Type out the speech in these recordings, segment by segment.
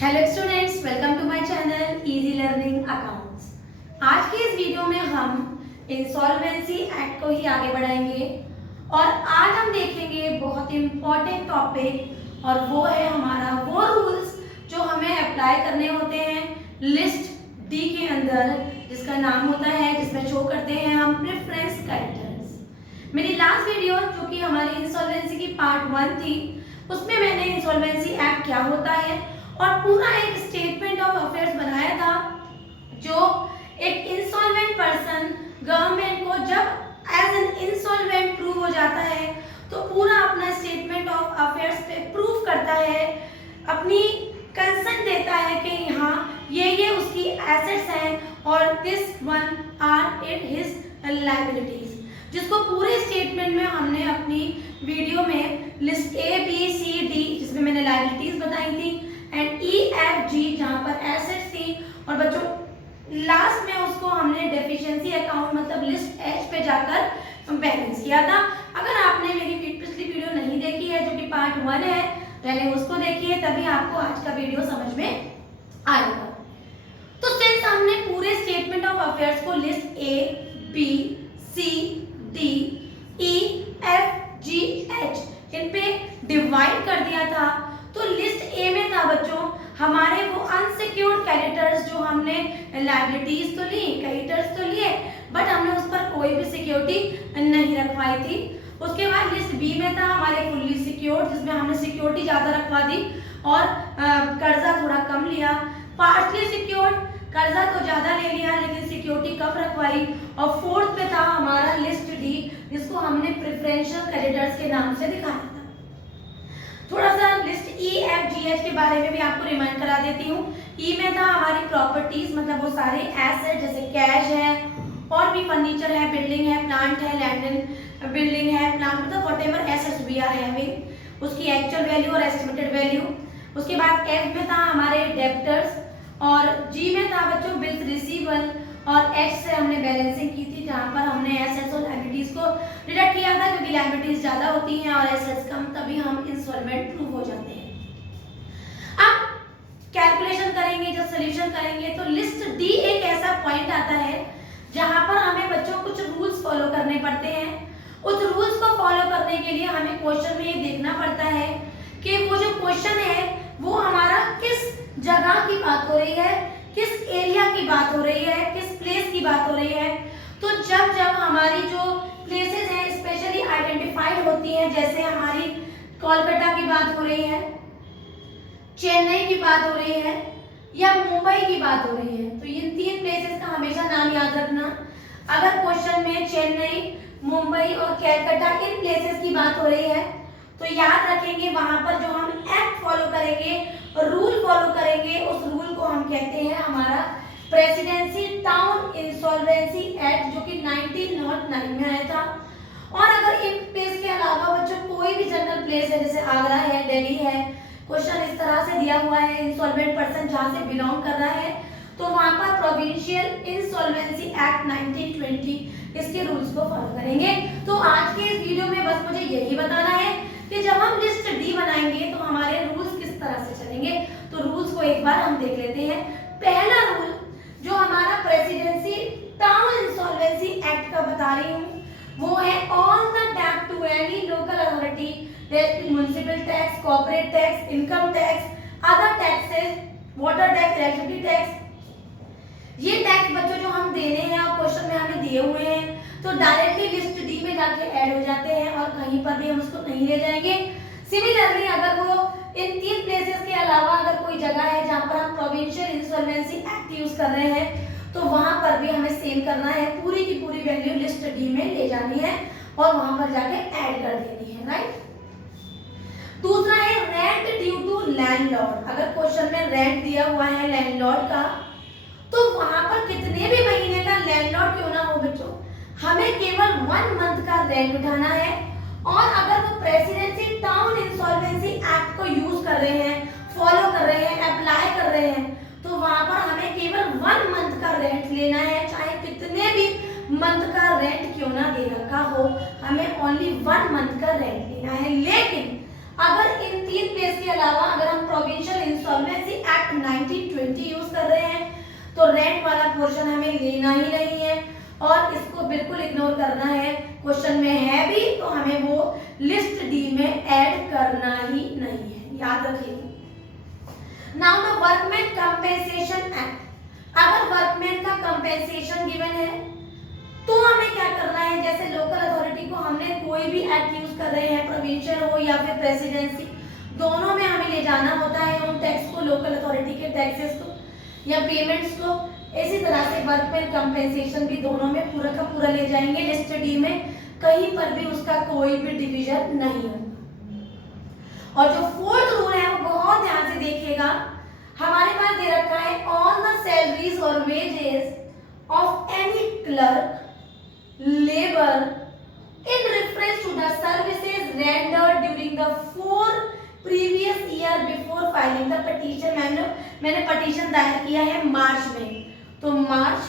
Hello students, welcome to my channel easy learning accounts. आज की इस वीडियो में हम इंसॉल्वेंसी एक्ट को ही आगे बढ़ाएंगे और आज हम देखेंगे बहुत इम्पोर्टेंट टॉपिक और वो है हमारा वो रूल्स जो हमें अप्लाई करने होते हैं लिस्ट डी के अंदर, जिसका नाम होता है, जिसमें शो करते हैं हम प्रेफरेंस कैरेक्टर्स। मेरी लास्ट वीडियो जो कि हमारी इंसॉल्वेंसी की पार्ट 1 थी, उसमें मैंने इंसॉल्वेंसी एक्ट क्या होता है और पूरा एक स्टेटमेंट ऑफ अफेयर्स बनाया था, जो एक इंसॉल्वेंट पर्सन गवर्नमेंट को जब एज एन इंसॉल्वेंट प्रूव हो जाता है तो पूरा अपना स्टेटमेंट ऑफ अफेयर्स पे प्रूव करता है, अपनी कंसर्न देता है कि हाँ ये उसकी एसेट्स हैं और this one are in his liabilities, जिसको पूरे स्टेटमेंट में हमने अपनी वीडियो में list A B C D, जिसमें मैंने लायबिलिटीज बताई थी, एंड ई एफ जी जहाँ पर एसेट्स थी, और बच्चों लास्ट में उसको हमने डेफिशिएंसी अकाउंट मतलब लिस्ट एच पे जाकर बैलेंस किया था। अगर आपने मेरी पिछली वीडियो नहीं देखी है जो कि पार्ट 1 है, पहले उसको देखिए, तभी आपको आज का वीडियो समझ में आएगा। तो सिंस हमने पूरे स्टेटमेंट ऑफ अफेयर्स को list A B C D E F G H इन पे डिवाइड कर दिया था, तो लिस्ट ए में था बच्चों हमारे वो अनसिक्योर्ड क्रेडिटर्स, जो हमने लायबिलिटीज तो ली, क्रेडिटर्स तो लिए, बट हमने उस पर कोई भी सिक्योरिटी नहीं रखवाई थी। उसके बाद लिस्ट बी में था हमारे फुल्ली सिक्योर्ड, जिसमें हमने सिक्योरिटी ज़्यादा रखवा दी और कर्जा थोड़ा कम लिया। पार्टली सिक्योर्ड, कर्जा तो ज़्यादा ले लिया लेकिन सिक्योरिटी कम रखवाई। और फोर्थ पे था हमारा लिस्ट डी, जिसको हमने प्रेफरेंशियल क्रेडिटर्स के नाम से दिखाया था। थोड़ा सा लिस्ट ई एफ जी एच के बारे में भी आपको रिमाइंड करा देती हूँ। ई में था हमारी प्रॉपर्टीज, मतलब वो सारे एसेट जैसे कैश है और भी फर्नीचर है, बिल्डिंग है, प्लांट है, लैंड एंड बिल्डिंग है, प्लांट, मतलब whatever assets we are having, उसकी एक्चुअल वैल्यू और एस्टिमेटेड वैल्यू। उसके बाद एफ में था हमारे डेब्टर्स और जी में था बच्चों बिल्स रिसीवेबल, और एच से हमने बैलेंसिंग की थी, जहाँ पर हमने एसेट्स और लायबिलिटीज को डिडक्ट किया था, क्योंकि लायबिलिटीज ज्यादा होती हैं और एसेट्स कम, तभी हम इंसॉल्वेंट प्रूव हो जाते हैं। अब कैलकुलेशन करेंगे, जब सोल्यूशन करेंगे, तो लिस्ट डी एक ऐसा पॉइंट आता है जहाँ पर हमें बच्चों कुछ रूल्स फॉलो करने पड़ते हैं। उस रूल्स को फॉलो करने के लिए हमें क्वेश्चन में ये देखना पड़ता है कि वो जो क्वेश्चन है वो हमारा किस जगह की बात हो रही है, किस एरिया की बात हो रही है, किस प्लेस की बात हो रही है। तो जब हमारी जो प्लेसेस हैं स्पेशली आइडेंटिफाइड होती हैं, जैसे हमारी कोलकाता की बात हो रही है, चेन्नई की बात हो रही है या मुंबई की बात हो रही है, तो इन 3 प्लेसेस का हमेशा नाम याद रखना। अगर क्वेश्चन में चेन्नई, मुंबई और कलकत्ता इन प्लेसेस की बात हो रही है तो याद रखेंगे वहां पर जो हम एक्ट फॉलो करेंगे, रूल फॉलो करेंगे, उस रूल को हम कहते हैं हमारा प्रेसिडेंसी टाउन इंसॉल्वेंसी एक्ट, जो कि 1909 में आया था। और अगर इन प्लेस के अलावा बच्चों कोई भी जनरल प्लेस है, जैसे आगरा है, दिल्ली है, क्वेश्चन इस तरह से दिया हुआ है इंसॉल्वेंट पर्सन जहां से बिलोंग कर रहा है, तो वहां पर प्रोविंशियल इंसॉल्वेंसी एक्ट 1920 इसके रूल्स को फॉलो करेंगे। तो आज के इस वीडियो में बस मुझे यही बताना है कि जब हम लिस्ट डी बनाएंगे तो हमारे रूल्स किस तरह से चलेंगे। तो रूल्स को एक बार हम देख लेते हैं। पहला रूल जो हमारा प्रेसिडेंसी टाउन इंसॉल्वेंसी एक्ट का बता रही हूँ, वो है all the debt to any local authority, municipal tax, corporate tax, income tax, other taxes, water tax, electricity tax. ये टैक्स बच्चों जो हम देने हैं और क्वेश्चन में हमें दिए हुए हैं, तो डायरेक्टली लिस्ट डी में जाके ऐड हो जाते हैं और कहीं पर भी हम उसको नहीं ले जाएंगे। सिमिलरली अगर वो इन 3 प्लेसेस के अलावा अगर कोई जगह है जहाँ पर हम प्रोविंशियल इंसॉल्वेंसी एक्ट यूज कर रहे हैं, तो वहां पर भी हमें सेम करना है, पूरी की पूरी वैल्यू लिस्ट डी में ले जानी है और वहां पर जाके ऐड कर देनी है, राइट। दूसरा है रेंट ड्यू टू लैंडलॉर्ड। अगर क्वेश्चन में रेंट दिया हुआ है लैंडलॉर्ड का, तो वहां पर कितने भी महीने का लैंडलॉर्ड क्यों ना हो बच्चों, हमें केवल 1 मंथ का रेंट उठाना है। और अगर वो प्रेसिडेंसी टाउन इंसॉल्वेंसी एक्ट को यूज कर रहे हैं, फॉलो कर रहे हैं, अप्लाई कर रहे हैं, तो वहां पर हमें केवल 1 मंथ का रेंट लेना है, चाहे कितने भी मंथ का रेंट क्यों ना दे रखा हो, हमें ओनली 1 मंथ का रेंट लेना है। लेकिन अगर इन 3 प्लेस के अलावा अगर हम प्रोविंशियल इंसॉल्वेंसी एक्ट तो रेंट वाला पोर्शन हमें लेना ही नहीं है और इसको बिल्कुल इग्नोर करना है। क्वेश्चन में है भी तो हमें वो लिस्ट डी में ऐड करना ही नहीं है, याद रखिए। Now the workman compensation act, अगर वर्कमैन का कंपेंसेशन गिवन है तो हमें क्या करना है, जैसे लोकल अथॉरिटी को हमने कोई भी एक्ट यूज कर रहे हैं, प्रोविंशियल हो या फिर प्रेसिडेंसी, दोनों में हमें ले जाना होता है उन टैक्स को, लोकल अथॉरिटी के टैक्सेस को या पेमेंट्स को। इसी तरह से वर्कमैन कंपेंसेशन भी दोनों में पूरा का पूरा ले जाएंगे लिस्ट डी में, कहीं पर भी उसका कोई भी डिवीजन नहीं होगा। और जो फोर्थ रूल है वो बहुत ध्यान से देखिएगा, हमारे पास दे रखा है ऑन द सैलरीज और wages of any clerk labour in reference to the services rendered during the 4 previous year before filing the petition। मैंने पटिशन दायर किया है मार्च में, तो मार्च,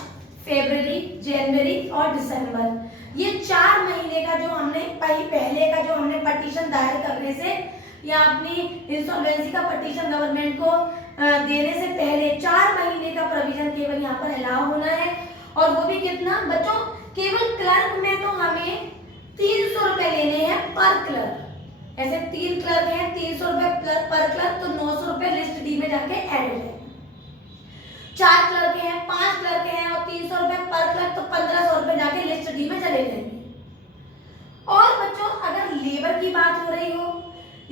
फरवरी, जनवरी और दिसंबर, ये 4 महीने का जो हमने पहले का जो हमने पटिशन दायर करने से या अपनी इंसॉल्वेंसी का पटिशन गवर्नमेंट को देने से पहले 4 महीने का प्रोविजन केवल यहाँ पर अलाउ होना है। और वो भी कितना बच्चों, केवल क्लर्क में तो हमें 300 रुपए लेने हैं पर क्लर्क। ऐसे 3 क्लर्क हैं, 300 रुपए पर क्लर्क, तो 900 रुपए लिस्ट डी में जाके ऐड हो जाएंगे। 4 क्लर्क हैं, 5 क्लर्क हैं और 300 रुपए पर क्लर्क, तो 1500 रुपए जाके लिस्ट डी में चले जाएंगे। और बच्चों अगर लेबर की बात हो रही हो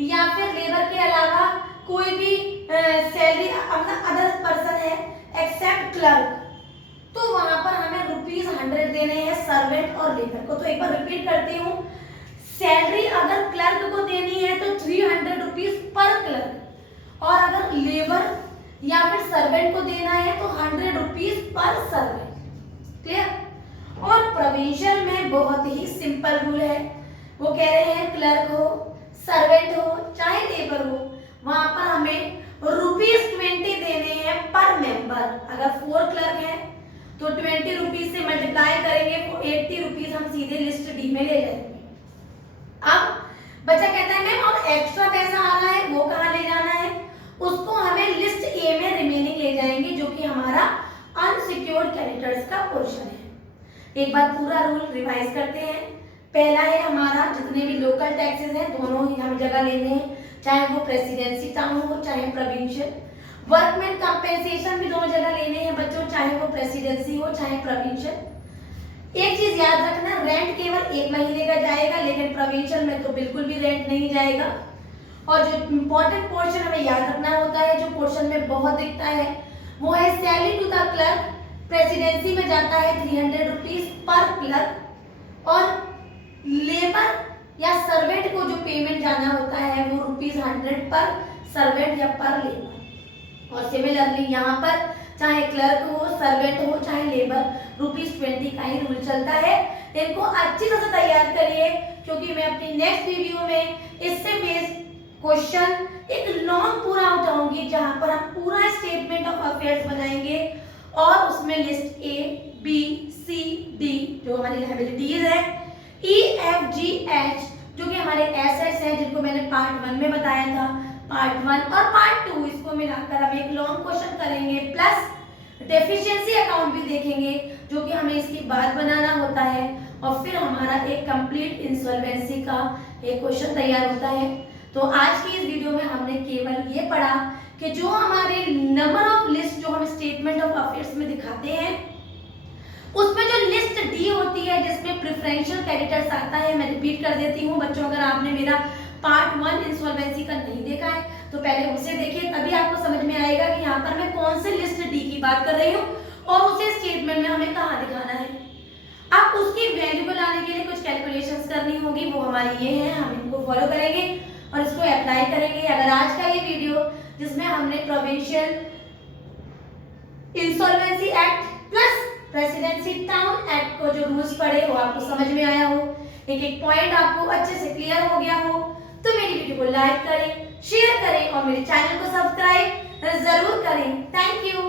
या फिर लेबर के अलावा कोई भी सैलरी अपना अदर पर्सन है एक्सेप्ट क्लर्क, तो वहां पर हमें ₹100 देने हैं सर्वेंट और लेबर को। तो एक बार रिपीट करती हूँ, सैलरी अगर क्लर्क को देनी है तो ₹300 पर क्लर्क, और अगर लेबर या फिर सर्वेंट को देना है तो ₹100 पर सर्वेंट। क्लियर? और प्रोविंशियल में बहुत ही सिंपल रूल है, वो कह रहे हैं क्लर्क हो, सर्वेंट हो चाहे लेबर हो, वहां पर हमें ₹20 देने हैं पर मेंबर। अगर 4 क्लर्क है तो 20 रुपीज से मल्टीप्लाई करेंगे तो 80 रुपीज हम सीधे लिस्ट डी में ले जाएंगे। अब बच्चा कहता है मैम और एक्स्ट्रा पैसा आ रहा है वो कहाँ ले जाना है, उसको हमें लिस्ट ए में रिमेनिंग ले जाएंगे जो कि हमारा अनसिक्योर्ड क्रेडिटर्स का पोर्शन है। एक बार पूरा रूल रिवाइज करते हैं। पहला है हमारा जितने भी लोकल टैक्सेस हैं दोनों ही हमें जगह लेने हैं, चाहे वो प्रेसिडेंसी टाउन हो चाहे प्रोविंशियल। वर्कमैन कंपेंसेशन भी दोनों जगह लेने हैं बच्चों, चाहे वो प्रेसिडेंसी हो चाहे प्रोविंशियल। एक चीज याद रखना, रेंट केवल 1 महीने का जाएगा, लेकिन प्रोविंशियल में तो बिल्कुल भी रेंट नहीं जाएगा। और जो इंपॉर्टेंट पोर्शन हमें याद रखना होता है, जो पोर्शन में बहुत दिखता है, वो है salary to the clerk. Presidency में जाता है ₹300 पर क्लर्क, और लेबर या सर्वेंट को जो पेमेंट जाना होता है वो ₹100 पर सर्वेंट या पर लेबर। और सिमिलरली यहाँ पर चाहे क्लर्क हो, सर्वेंट हो चाहे लेबर, ₹20 का ही रूल चलता है। इनको अच्छी तरह से तैयार करिए, क्योंकि मैं अपनी नेक्स्ट वीडियो में इससे बेस्ड क्वेश्चन एक लॉन्ग पूरा उठाऊंगी, जहां पर हम पूरा स्टेटमेंट ऑफ अफेयर्स बनाएंगे और उसमें list A, B, C, D जो हमारी लायबिलिटीज है, ई, एफ, जी, एच जो कि हमारे एसेट्स हैं जिनको मैंने पार्ट 1 में बताया था, पार्ट 1 और पार्ट 2 इसको मिलाकर हम एक लॉन्ग क्वेश्चन करेंगे, प्लस डेफिशिएंसी अकाउंट भी देखेंगे जो कि हमें इसके बाद बनाना होता है, और फिर हमारा एक कंप्लीट इंसॉल्वेंसी का एक क्वेश्चन तैयार होता है। तो आज की इस वीडियो में हमने केवल ये पढ़ा कि जो हमारे नंबर ऑफ लिस्ट जो हम स्टेटमेंट ऑफ अफेयर्स में दिखाते हैं, उसमें जो लिस्ट डी होती है जिसमें प्रेफरेंशियल क्रेडिटर्स आता है, मैं रिपीट कर देती हूँ बच्चों, अगर आपने मेरा पार्ट 1 इंसॉल्वेंसी का नहीं देखा है तो पहले उसे देखिए, तभी आपको समझ में आएगा कि यहाँ पर मैं कौन से लिस्ट डी की बात कर रही हूँ और उसे स्टेटमेंट में हमें कहाँ दिखाना है। अब उसकी वैल्यू को लाने के लिए कुछ कैलकुलेशंस करनी होगी, वो हमारी ये है, हम इनको फॉलो करेंगे और इसको अप्लाई करेंगे। अगर आज का ये वीडियो जिसमें हमने provincial insolvency act plus presidency town act को जो रूल्स पढ़े वो आपको समझ में आया हो, एक एक पॉइंट आपको अच्छे से क्लियर हो गया हो, तो मेरी वीडियो को लाइक करें, शेयर करें और मेरे चैनल को सब्सक्राइब जरूर करें। Thank you.